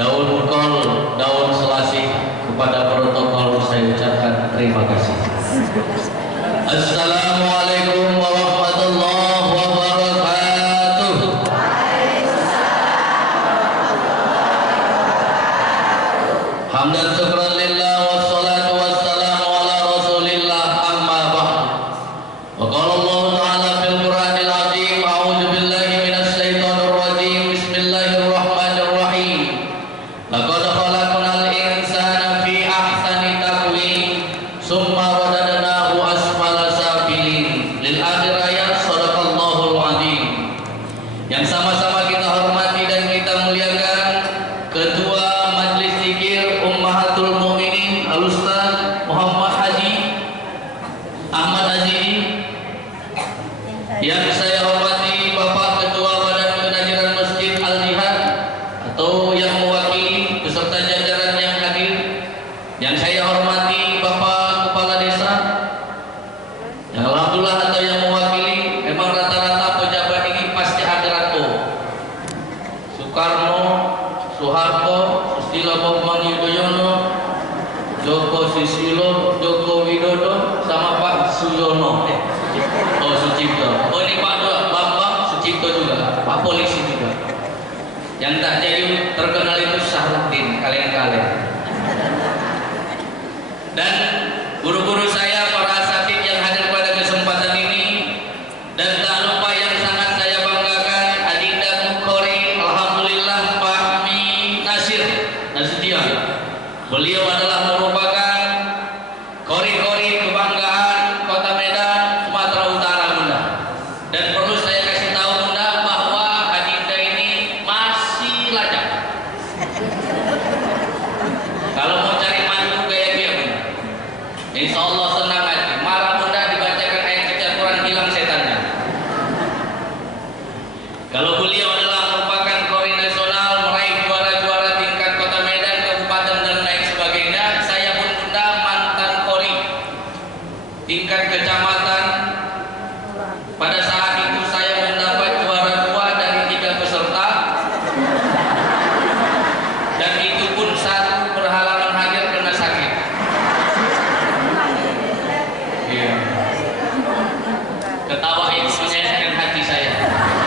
daun kol, daun selasih. Kepada protokol saya ucapkan terima kasih. Assalamualaikum warahmatullahi wabarakatuh. Hamdan syukran lillah wassalatu wassalamu ala rasulillah amma ba'd. Wa qala Allah ta'ala fil Qur'anil azim, a'udzu billahi minasy syaithanir rajim. Bismillahirrahmanirrahim. Laqad khalaqnal insana fi ahsani taqwim summa radadnahu asfala safilin. Lil akhir ayat, sadaqallahul azim. Yang sama-sama kita hormati dan kita muliakan Ketua Majelis Zikir Ummahatul Mukminin Al-Ustaz Muhammad Haji Ahmad Azidi. Yang saya hormati Bapak Ketua Badan Penajiran Masjid Al-Jihad atau yang mewakili beserta jajaran yang hadir. Yang saya hormati Bapak Kepala Desa, yang alhamdulillah atau yang mewakili. Memang rata-rata pejabat ini pasti akhirat O. Soekarno, Soeharto, Susilo Bambang Yudhoyono, Joko Susilo, Joko Widodo, sama Pak Suyono. Oh, Sucipto. Oh, ini Pak Bambang Sucipto juga, Pak Polisi juga. Yang tak jadi terkenal itu Sahruddin, kalian-kalian. Dan guru-guru saya, para asatidz yang hadir pada kesempatan ini, dan tak lupa yang sangat saya banggakan, Adinda Mukhori, alhamdulillah Pak Mi Nasir Nasution. Beliau adalah merupakan kori-kori kebanggaan Kota Medan, Sumatera Utara, Bunda. Dan perlu saya kasih tahu Bunda bahwa Adinda ini masih lajang. Kalau mau cari mantu kayak dia, Bunda, insya Allah senang hati. Marah Bunda dibacakan ayat suci Al-Quran, hilang setannya. Kalau beliau adalah merupakan kori nasional, meraih juara-juara tingkat Kota Medan, kabupaten dan lain sebagainya. Saya pun Bunda mantan kori tingkat kecamatan. Pada saat itu saya mendapat juara 2 dari 3 peserta, dan itu pun satu berhalangan hadir karena sakit. Iya. Ketawa itu menyayatkan hati saya.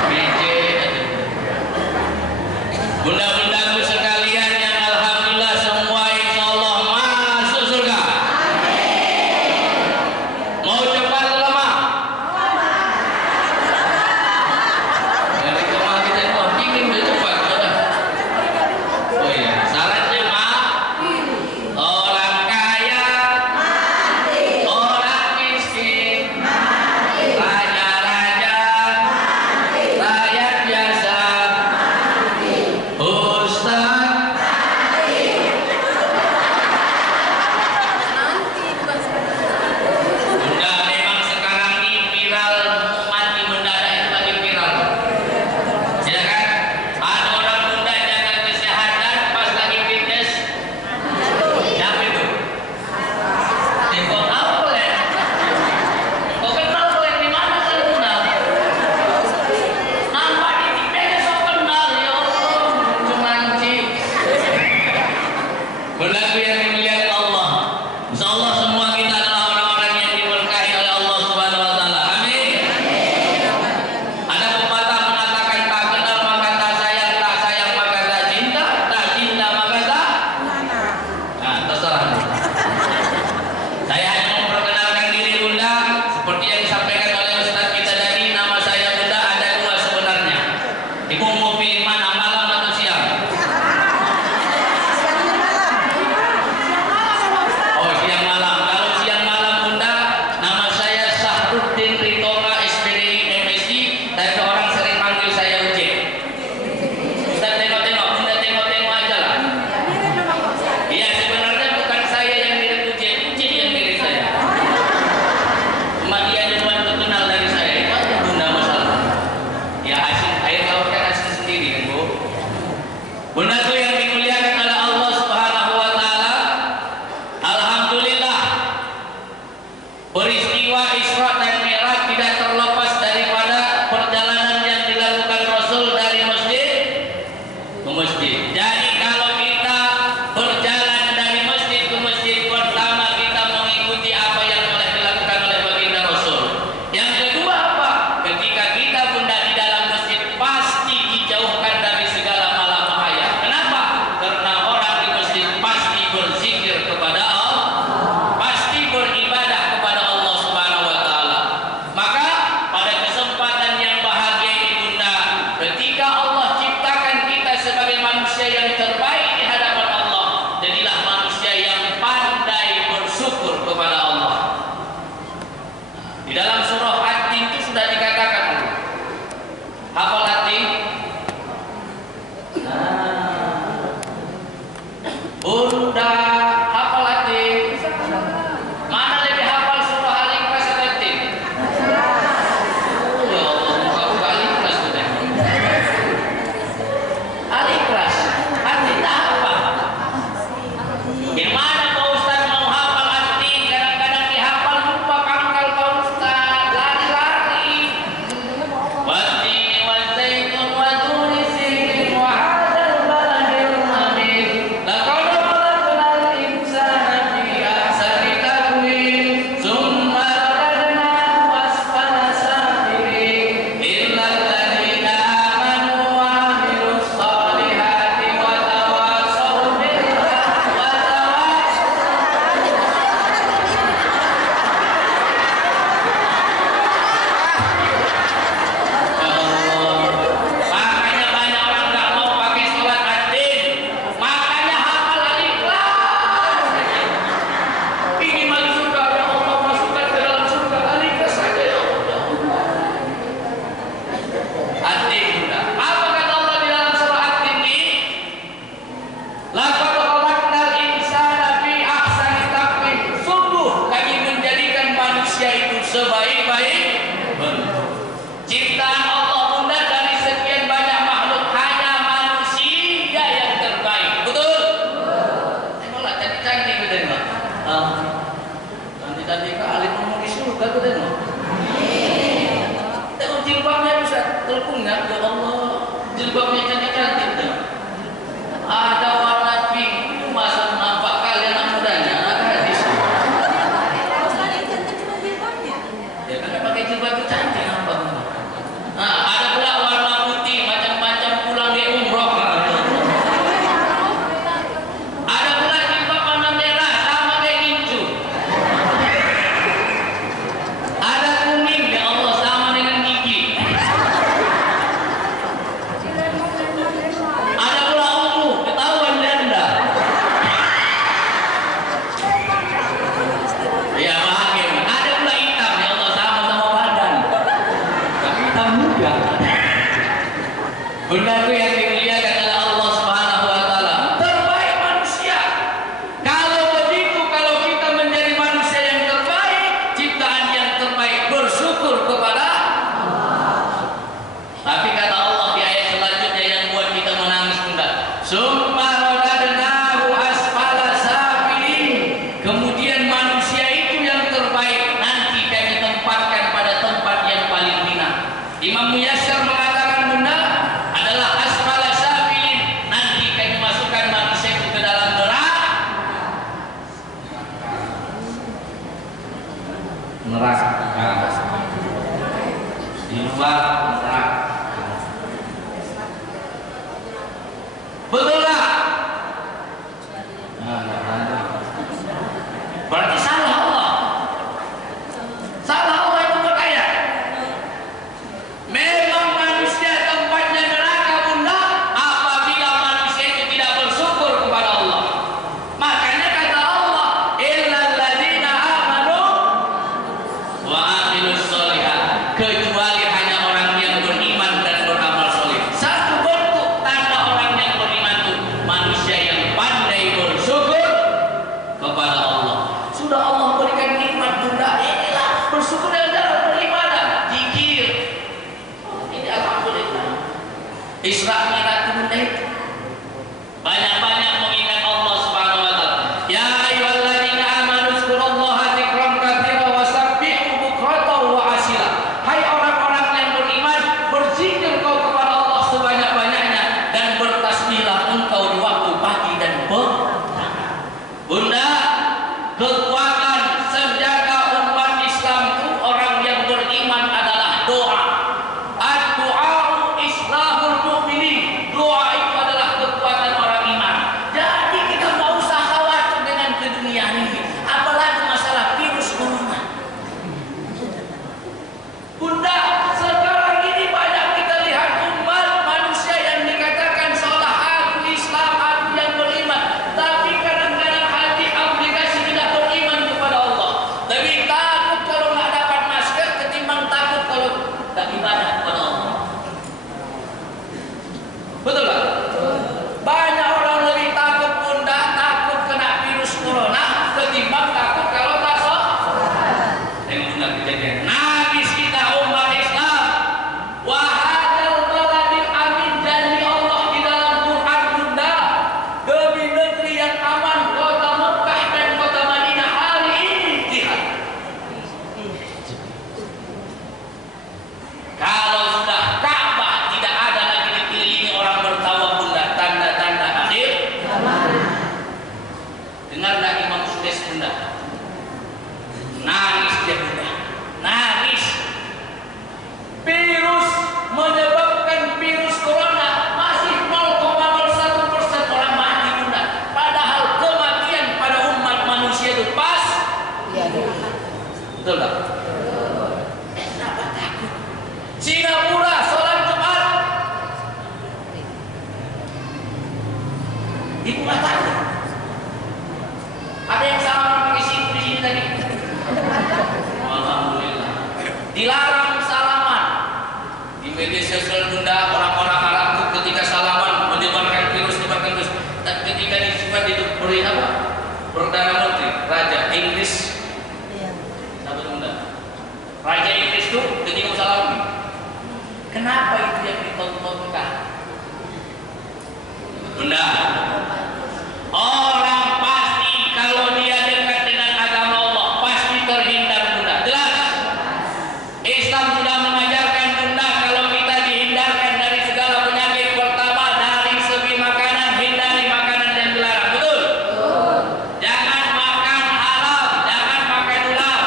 Bece aja. Bunda-bundaku sekalian yang alhamdulillah semua insya Allah masuk surga. Mau cepat atau lama? Dari kemana kita itu ingin cepat, sudah. Oh iya, sarannya orang kaya, orang miskin, raja Ciptaan Allah Bunda dari sekian banyak makhluk hanya manusia yang terbaik. Betul? Tengoklah cantik-cantik gitu tengok. Cantik-cantik kali ngomong di surga gitu tengok. Tengok jilbabnya bisa telpungnya, ya Allah. Jilbabnya cantik-cantik tengok. Ada warna pink, itu masa nampak kali anak mudanya, anak gadis. Ya kan pakai jilbab itu cantik nampak. Nah, ada pula warna putih macam-macam pulang di umroh. Ada pula jilbab warna merah sama kayak gincu. Ada kuning ya Allah sama dengan gigi. Ada pula ungu ketahuan janda. Ya bahagia. Ada pula hitam ya Allah sama badan. Tapi hitam juga. Bundaku yang dimuliakan oleh Allah Subhanahu wa taala, terbaik manusia. Kalau begitu, kalau kita menjadi manusia yang terbaik, ciptaan yang terbaik, bersyukur kepada Allah. Tapi kata Allah di ayat selanjutnya yang buat kita menangis Bunda, summa radadnahu asfala safilin. Kemudian manusia itu yang terbaik nanti kami tempatkan pada tempat yang paling hina. Imam Muyassar mengatakan Bunda, adalah asfala safilin. Nanti kami masukkan manusia itu ke dalam neraka. Di luar neraka. Betul nggak? Nah, nggak ada. Berarti salah Allah. Salah Allah itu berkaya. Memang manusia tempatnya neraka Bunda apabila manusia itu tidak bersyukur kepada Allah. Makanya kata Allah, illal ladzina amanu wa amilus sholihat, kecuali hanya orang yang beriman dan beramal soleh. Satu bentuk tanda orang yang beriman itu manusia yang pandai bersyukur kepada Allah. Sudah Allah berikan nikmat Bunda, inilah bersyukur dengan cara beribadah, zikir. Ini alhamdulillah. Isra Mi'raj Bunda itu banyak-banyak mengingat Allah Subhanahu wa taala. Ya ayyuhalladzina amanu dzkurullaha dzikran katsiran wasabbihu bukratan wa asila. Hai orang-orang yang beriman, berzikir kau kepada Allah sebanyak-banyaknya dan bertasbihlah engkau di waktu pagi dan petang. Bunda, kekuatan senjata umat Islam itu orang yang beriman adalah doa. Ad-du'a islahul mu'minin. Doa itu adalah kekuatan orang iman. Jadi kita nggak usah khawatir dengan keduniaan ini, apalagi masalah virus corona. Bunda, sekarang ini banyak kita lihat umat manusia yang dikatakan seolah aku Islam, aku yang beriman, tapi kadang-kadang hati aplikasi tidak beriman kepada Allah. Lebih takut kalau nggak dapat masker ketimbang takut kalau tak ibadah kepada Allah. Betul tak? Banyak orang lebih takut Bunda, takut kena virus corona ketimbang takut kalau tak sholat. Tengok Bunda kejadian. Nangis kita umat Islam. Wahadal baladil amin, janji Allah di dalam Quran Bunda, demi negeri yang aman, kota Mekah dan kota Madinah hari ini jihad. Kalau sudah Ka'bah tidak ada lagi dikelilingi orang bertawaf Bunda, tanda-tanda akhir zaman. Dengarlah Imam Sudais Bunda. Nangis dia Bunda, nangis. Virus menyebabkan virus corona masih 0,01% orang mati Bunda. Padahal kematian pada umat manusia itu pas. Betul tak? Kenapa takut? Singapura sholat Jumat, ibu nggak takut. Ada yang sama pakai siku di sini tadi. Alhamdulillah. Dilarang salaman di media sosial Bunda. Orang-orang Arab itu ketika salaman menyebarkan virus. Dan ketika disebut itu beri apa? Perdana Menteri Raja Inggris. Sahabat Bunda, Raja Inggris itu ketika Kenapa itu yang ditontonkan? Bunda, orang pasti kalau dia dekat dengan agama Allah pasti terhindar, Bunda. Jelas? Islam sudah mengajarkan, Bunda, kalau kita dihindarkan dari segala penyakit. Pertama, dari segi makanan, hindari makanan yang dilarang. Betul? Jangan makan haram, jangan makan ular,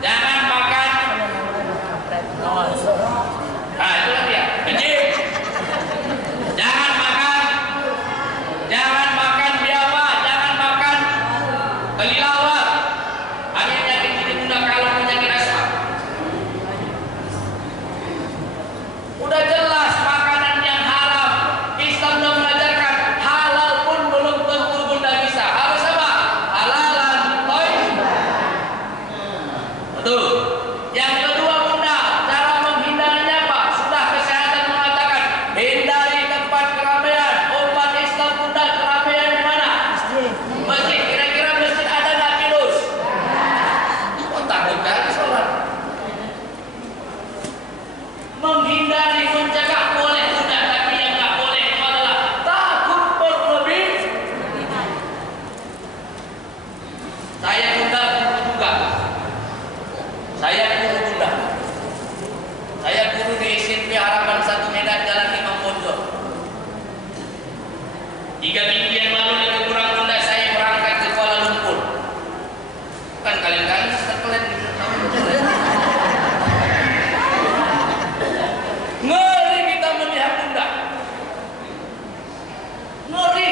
jangan makan itu lagi ya, kencing. Jangan makan biawak, jangan makan kelilawar. Ada penyakit ini, Bunda, kalau penyakit asma. Udah jelas makanan yang haram. Islam sudah mengajarkan, halal pun belum tentu, Bunda, bisa. Harus apa? Halalan thayyiban. Betul. Yang kedua, Bunda, cara menghindarinya apa? Sudah kesehatan mengatakan, hindari tempat keramaian. Umat Islam, Bunda, keramaian di mana? Masjid. Kira-kira masjid ada nggak virus? Oh, takut kali sholat. Menghindari, mencegah boleh, Bunda, tapi yang nggak boleh itu adalah takut berlebih. Saya Bunda guru juga. Saya guru, Bunda. Saya guru di SMP Harapan 1 Medan, Jalan Imam Bonjol. 3 minggu yang lalu lebih kurang, Bunda, saya berangkat ke Kuala Lumpur. Kan kalian setelan gitu. Ngeri kita melihat, Bunda. Ngeri.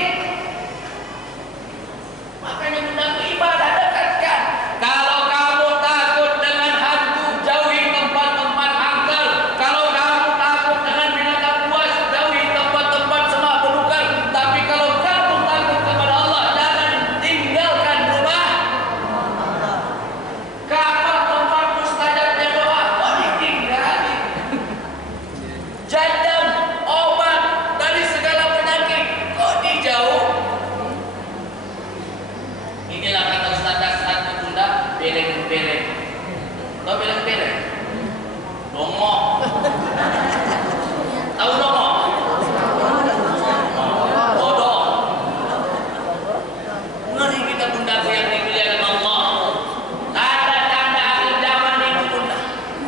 Makanya, Bunda, ibadah dekatkan. Kalau kamu takut dengan hantu, jauhi tempat-tempat angker. Kalau kamu takut dengan binatang buas, jauhi tempat-tempat semak belukar. Tapi kalau kamu takut kepada Allah, jangan tinggalkan rumah. Kapan tempat mustajabnya doa? Kok ditinggali? Jajan, obat dari segala penyakit, kok dijauh? Inilah kata Ustaz satu, Bunda, beleng-beleng. Tahu beleng-beleng? Dongo. Tahu dongo? Bodoh. Ngeri kita, Bunda, yang dimuliakan Allah. Tanda-tanda akhir zaman ini, Bunda.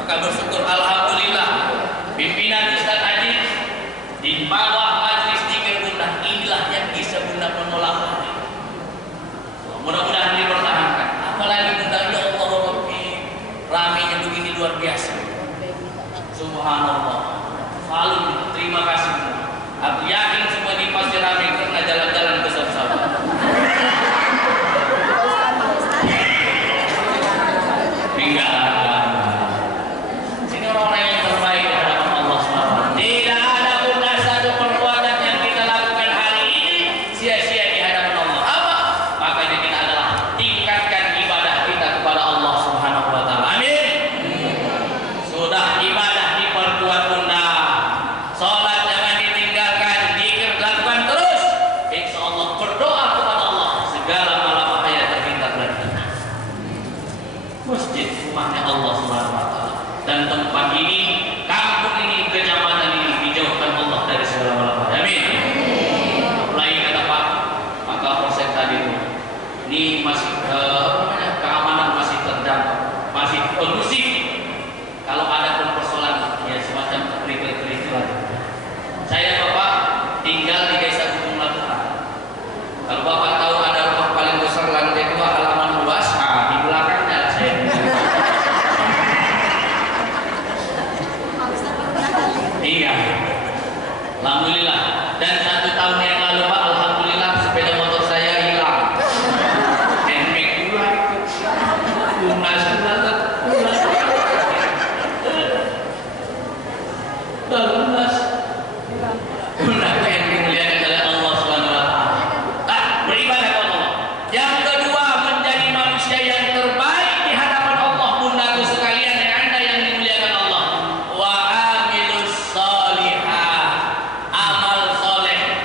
Maka bersyukur, alhamdulillah, pimpinan Ustaz Aziz di bawah majelis zikir, Bunda, inilah yang bisa, Bunda, menolak. Mudah-mudahan dipertahankan. Apalagi, Bunda, ya Allah Rabbi, ramainya begini luar biasa. Subhanallah. Selalu terima kasih, Bunda. Aku yakin semua di pasti ramai karena jalan-jalan besar-besar. Tinggal sini orang-orang yang terbaik di hadapan Allah SWT. Tidak ada, Bunda, satu perbuatan yang kita lakukan hari ini sia-sia di hadapan Allah. Apa? Makanya kita adalah tingkatkan ibadah kita kepada Allah Subhanahu wa Ta'ala. Amin. Sudah ibadah diperkuat, Bunda. Salat jangan ditinggalkan, zikir lakukan terus. Insya Allah berdoa kepada Allah, segala malapetaka terhindar dari kita. Masjid rumahnya Allah Subhanahu wa Ta'ala, dan tempat ini, kampung ini, kecamatan ini dijauhkan Allah dari segala malapetaka. Amin. Apalagi kata Pak Kapolsek tadi, ini masih keamanan masih terjangkau, masih kondusif. Kalau ada pun persoalan, ya semacam kerikil-kerikil. Saya, Bapak, tinggal di Desa Gunung Labuhan. Kalau Bapak tahu ada rumah paling besar lantai 2 halaman luas, di belakangnya ada saya. Iya. Alhamdulillah. Dan 1 tahun yang lalu, Pak, alhamdulillah sepeda motor saya hilang. Handbag pula ikut. Lunas pula. Lunas. Benar yang dimuliakan oleh Allah Subhanahu wa Ta'ala. Beribadah kepada Allah. Yang kedua, menjadi manusia yang terbaik di hadapan Allah, Bunda, sekalian yang Anda yang dimuliakan Allah. Wa amilus sholihah, amal soleh.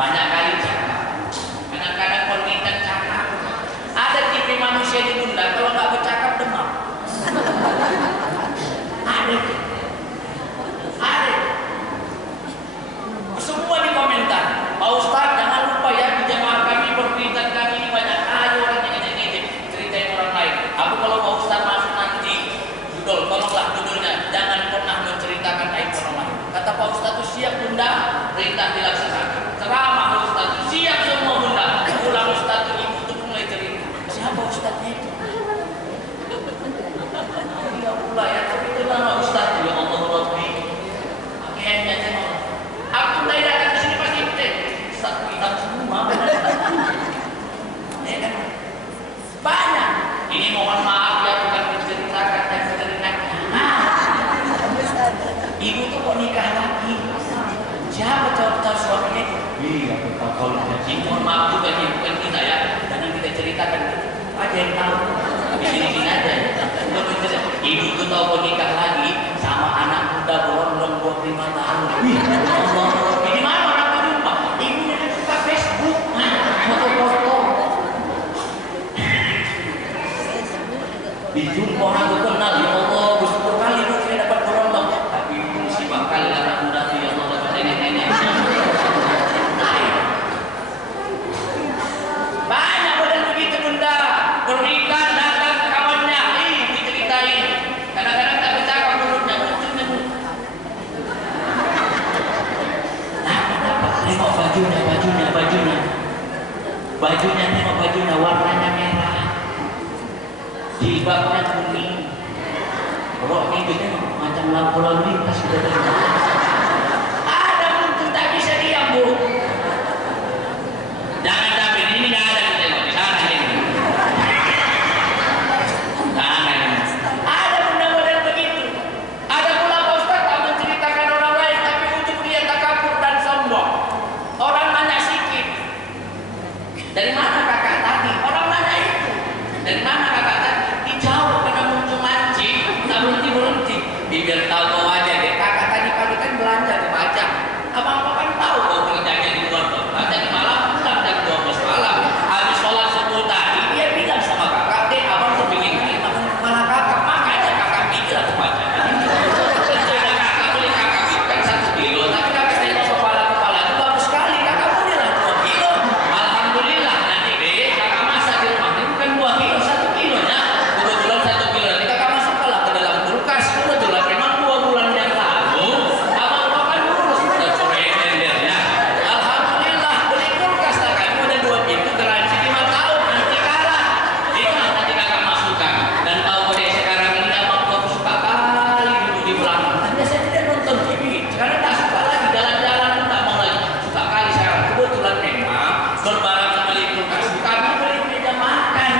banyak kali cakap. Kadang-kadang penelitian cakap. Ada tipe manusia di bunda kalau nggak bercakap demam. Ada. Ada. Semua di komentar. Pak Ustadz jangan lupa ya di jamaah kami berperintan kami ini banyak aja orang yang ngejek-ngejek ceritain orang lain. Aku kalau Pak Ustadz masuk nanti, Budol, tolonglah judulnya jangan pernah menceritakan aib orang lain. Kata Pak Ustadz itu siap bunda, perintah dilaksanakan. Ceramah Ustadz itu siap semua bunda. Pulang Ustadz itu ibu itu mulai cerita. Siapa Ustadznya itu? Iya pula ya, tapi itu nama Ustadz ya Allah Rabbi. Akhirnya tengok. Aku tadi datang ke sini pasti cek. Ustadz hitam semua. Ya kan? Banyak. Ini mohon maaf ya bukan menceritakan dan menceritakan. Ibu tuh kok nikah lagi? Siapa tahu suaminya? Iya, betul. Kalau jadi mohon maaf juga nih bukan kita ya. Jangan kita ceritakan. Aja yang tahu. Di sini aja. Ibu tuh tahu kok nikah lagi sama anak muda belum 25 tahun. Allah. Ini mana orang tuh jumpa? Ibunya kan suka Facebook. Foto-foto. Dijumpa orang tuh kenal ya Allah. Bersyukur kali lu saya dapat berondong. Tapi musibah kali anak muda tuh ya Allah dapat nenek-nenek. Banyak badan begitu bunda. Berikan datang ke kawannya. Diceritain. Kadang-kadang tak bercakap mulutnya. Tengok bajunya tengok bajunya warnanya merah, jilbabnya kuning, roknya itu tengok macam lampu lalu lintas sudah tengok. Ada pun tak bisa diam bu. Jangan sampai ini nggak ada kita tengok di sana ini. Jangan. Ada benda-benda begitu. Ada pula Pak Ustaz tak menceritakan orang lain tapi untuk dia takabur dan sombong. Orang nanya sikit. Dari mana kakak tadi? Orang nanya itu. Dari mana kakak tadi? Dijawab karena muncul mancing, tak berhenti. Biar tahu aja deh. Kakak tadi pagi kan belanja ke pajak. Abang kan tahu kau kerjanya di luar belanja di malam pulang jam 12 malam. Habis sholat subuh tadi dia bilang sama kakak deh, abang tuh bikin kali makan kepala kakak. Makanya kakak pikir aku pajak. Ada kakak beli kakak kan 1 kilo, tapi kakak tengok kepala itu bagus sekali. Kakak beli lah 2 kilo. Alhamdulillah nanti deh kakak masak di rumah ini bukan 2 kilo 1 kilonya. Kebetulan 1 kilo nanti kakak masuklah ke dalam kulkas. Kebetulan memang 2 bulan yang lalu abang makan urus dan sore tendernya. Alhamdulillah beli kulkas kakak itu ada 2 pintu garansi 5 tahun nanti kalah. Itu nanti kakak masukkan. Dan tahu pada sekarang ini abang kau suka kali duduk di belakang. Tadinya saya tidak nonton TV. Sekarang tak suka lagi jalan-jalan pun tak mau lagi. Suka kali sekarang. Kebetulan memang berbarang beli kulkas. Kami beli meja makan.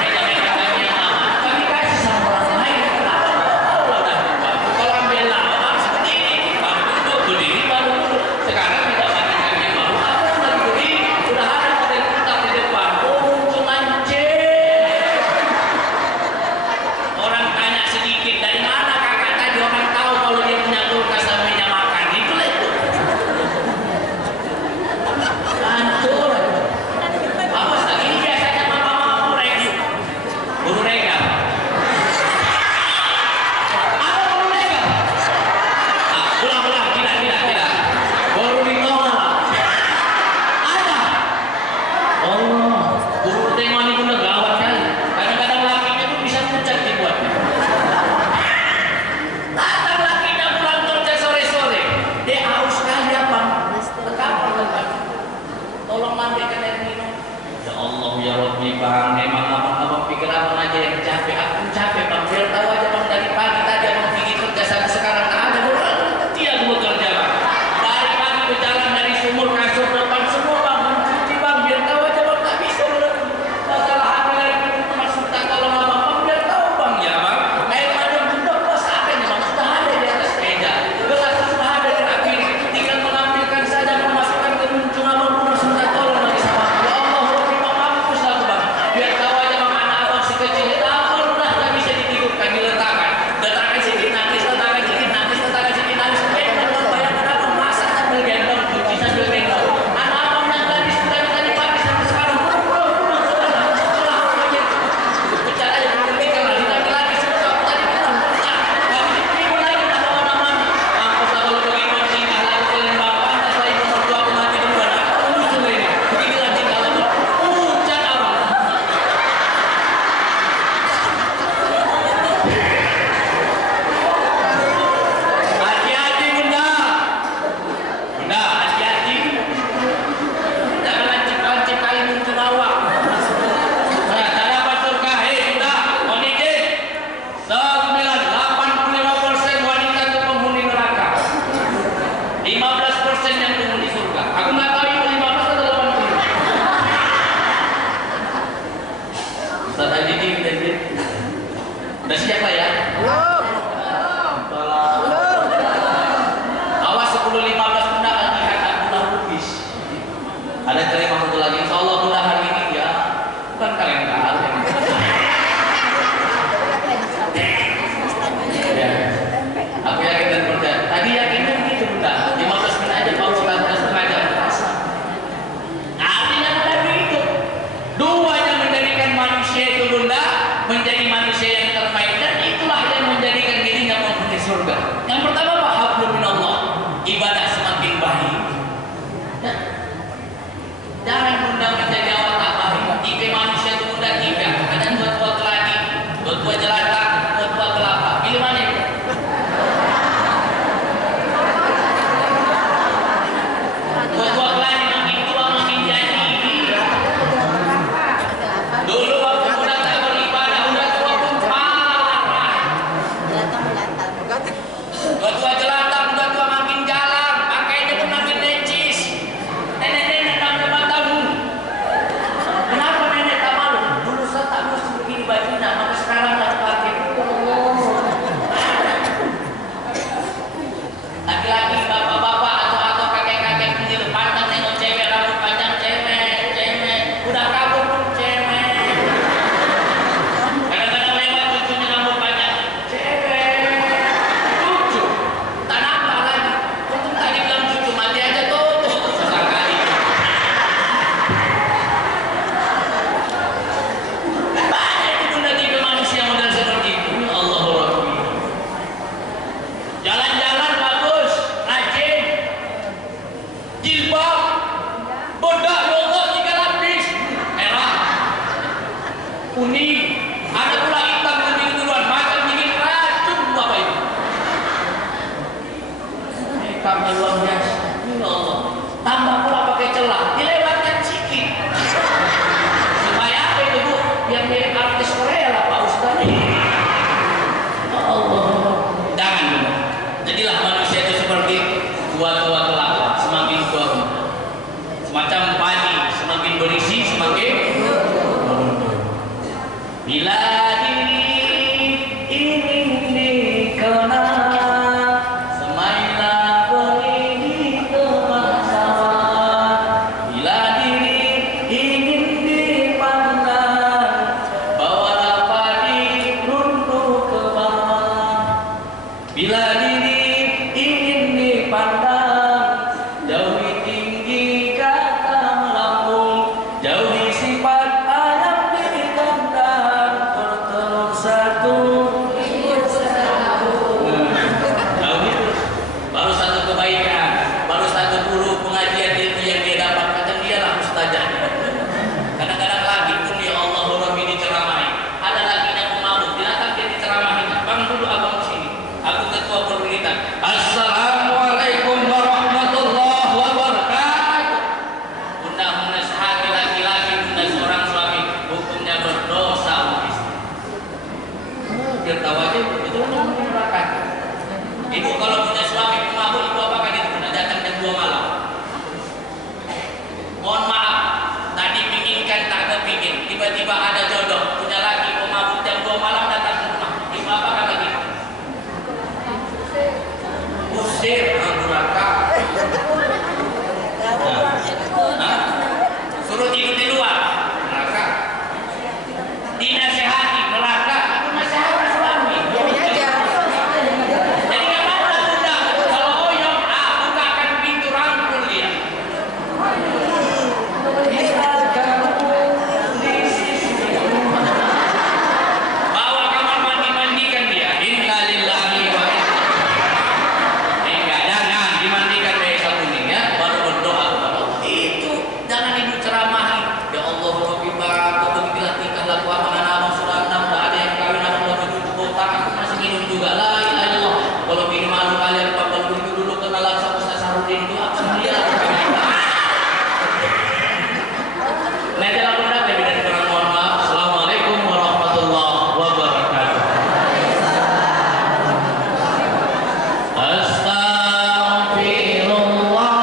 Meja-meja yang lama. Kami kasih sama orang lain. Kenapa? Tahu lah dah. Kalau ambil lama seperti ini. Baru duduk berdiri baru duduk. Sekarang tidak makan kami baru. Abang lagi berdiri. Sudah ada model putar di depan. Oh muncul mancing. Orang tanya sedikit dari mana kakak tadi orang tahu kalau dia punya kulkas dan meja makan. Itulah itu. Hancur. Apa lagi ini biasanya mama-mama regu. Guru rega. Ada guru rega. Ulang. Tidak. Guru ditolak. Ada. Allah. Guru tengok ini benar gawat kali. Kadang-kadang lakinya pun bisa pucat dibuatnya. Datang lakinya pulang kerja sore-sore. Dia haus sekali apa? Betapa lebat. Tolong mandikan air minum. Ya Allah ya Rabbi bang, memang abang pikir abang aja yang capek. Aku capek bang, biar tahu aja bang dari pagi tadi abang pergi kerja sampai sekarang tak ada orang. Dia gua kerja bang. Dari pagi berjalan dari sumur kasur depan semua bang mencuci bang, biar tahu aja bang tak bisa bang. Masalah apa lagi itu masuk tak tolong abang bang, biar tahu bang ya bang. Air madu jendok pas apa nih bang sudah ada di atas meja. Gelas sudah ada di akhir. Tinggal mengambilkan saja memasukkan ke muncung abang pun sudah tolong lagi sama. Ya Allah Rabbi bang mampus lah bang. Biar tahu orangnya luar biasa. Ya Allah, tambah pula pakai celah, dilewatkan sikit. Supaya apa itu Bu? Yang mirip artis Korea lah Pak Ustaz. Ya Allah, jangan Bu. Jadilah manusia itu seperti tua-tua kelapa, semakin tua semacam padi, semakin berisi semakin bila diri ini dikenal, semailah berdiri teman sama. Bila diri ingin dipandang, bawalah padi runtuh ke bawah. Bila diri ingin dipandang, jauhi tinggi kata melambung, jauhi sifat ayam di kandang, bertelur satu jauhi terus. Baru satu kebaikan, baru satu guru pengajian ilmu yang dia dapat, kadang dia lah ustazah. Kadang-kadang lagi pun ya Allah Rabbi diceramahi, ada lagi yang pemabuk, dia datang dia diceramahin. Bang dulu abang sini, aku ketua pemerintahan. Assalamualaikum warahmatullahi wabarakatuh. Bunda menasihati laki-laki, bunda seorang suami, hukumnya berdosa istri. Biar tahu aja itu menyerahkan. Ibu kalau punya suami pemabuk, ibu apakah itu pernah datang jam 2 malam? Mohon maaf, tadi pinginkan tak kepingin, tiba-tiba ada jodoh, punya laki pemabuk jam 2 malam datang ke rumah. Ibu apakah lagi? Usir neraka. Nah, suruh tidur di luar, neraka. Dinasehati, neraka. Itu nasihat suami. Jadi nggak apa-apa bunda, kalau oyong, bukakan pintu rangkul dia. Bawa kamar mandi, mandikan dia. Innalillahi wa inna enggak, jangan dimandikan dari sabun ya, baru berdoa kepada Allah. Itu jangan ibu ceramahi. Ya Allah, Rabbi barak, kau begitulah tingkah laku amanah abang sudah 6, dah ada yang kawin abang udah 7 botak, aku masih minum juga. La ilaha illallah. Kalau ini malu kalian, Bapak begitu dulu kenal sama Ustaz Sarudin itu apa dia? Nah, jalan bunda, lebih dari kurang mohon maaf. Assalamualaikum warahmatullahi wabarakatuh. Astaghfirullah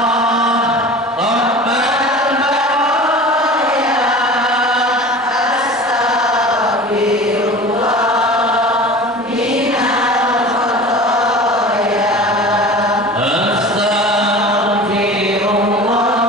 Rabbal baraya. Astaghfirullah minal khataya. Astaghfirullah Rabbal baraya. Astaghfirullah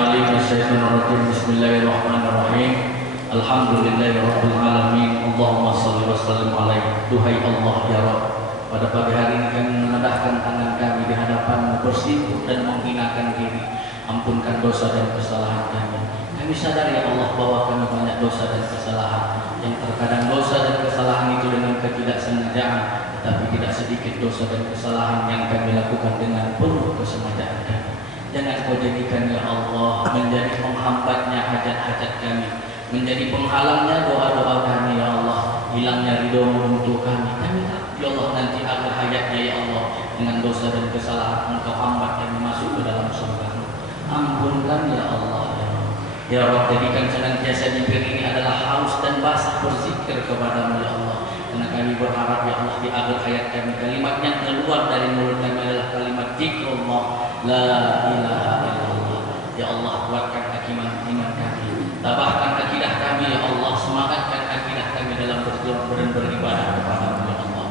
minal Bismillahirrahmanirrahim. Alhamdulillahirabbil alamin. Allahumma shalli wa sallim alaihi. Duhai Allah ya Rabb, pada pagi hari ini kami mengadahkan tangan kami di hadapan-Mu bersimpuh dan menghinakan diri. Ampunkan dosa dan kesalahan kami. Kami sadar ya Allah bahwa kami banyak dosa dan kesalahan. Yang terkadang dosa dan kesalahan itu dengan ketidaksengajaan, tetapi tidak sedikit dosa dan kesalahan yang kami lakukan dengan penuh kesengajaan kami. Jangan Kau jadikan ya Allah menjadi penghambatnya hajat-hajat kami, menjadi penghalangnya doa-doa kami ya Allah, hilangnya ridho-Mu untuk kami. Kami takut ya Allah nanti akhir hayatnya ya Allah dengan dosa dan kesalahan Engkau hambat kami masuk ke dalam surga-Mu. Ampunkan ya Allah ya Rabb. Ya Rabb, jadikan senantiasa bibir ini adalah haus dan basah berzikir kepada-Mu ya Allah. Karena kami berharap ya Allah di akhir hayat kami kalimat yang keluar dari mulut kami adalah kalimat zikrullah la ilaha illallah. Ya Allah, kuatkan iman kami, tabahkan akidah kami ya Allah, semangatkan akidah kami dalam beribadah kepada-Mu ya Allah.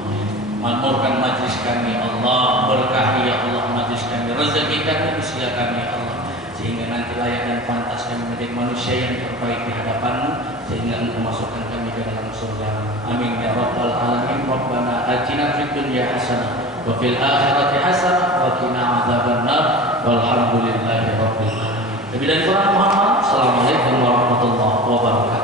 Makmurkan majlis kami ya Allah, berkahi ya Allah majlis kami, rezeki kami, usia kami ya Allah, sehingga nanti layak dan pantas kami menjadi manusia yang terbaik di hadapan-Mu, sehingga Engkau masukkan kami ke dalam surga. Amin ya rabbal alamin. Rabbana atina fid dunya hasanah wa fil akhirati hasanah wa qina adzabannar walhamdulillahi rabbil alamin. Lebih dari kurang mohon maaf. Assalamualaikum warahmatullahi wabarakatuh.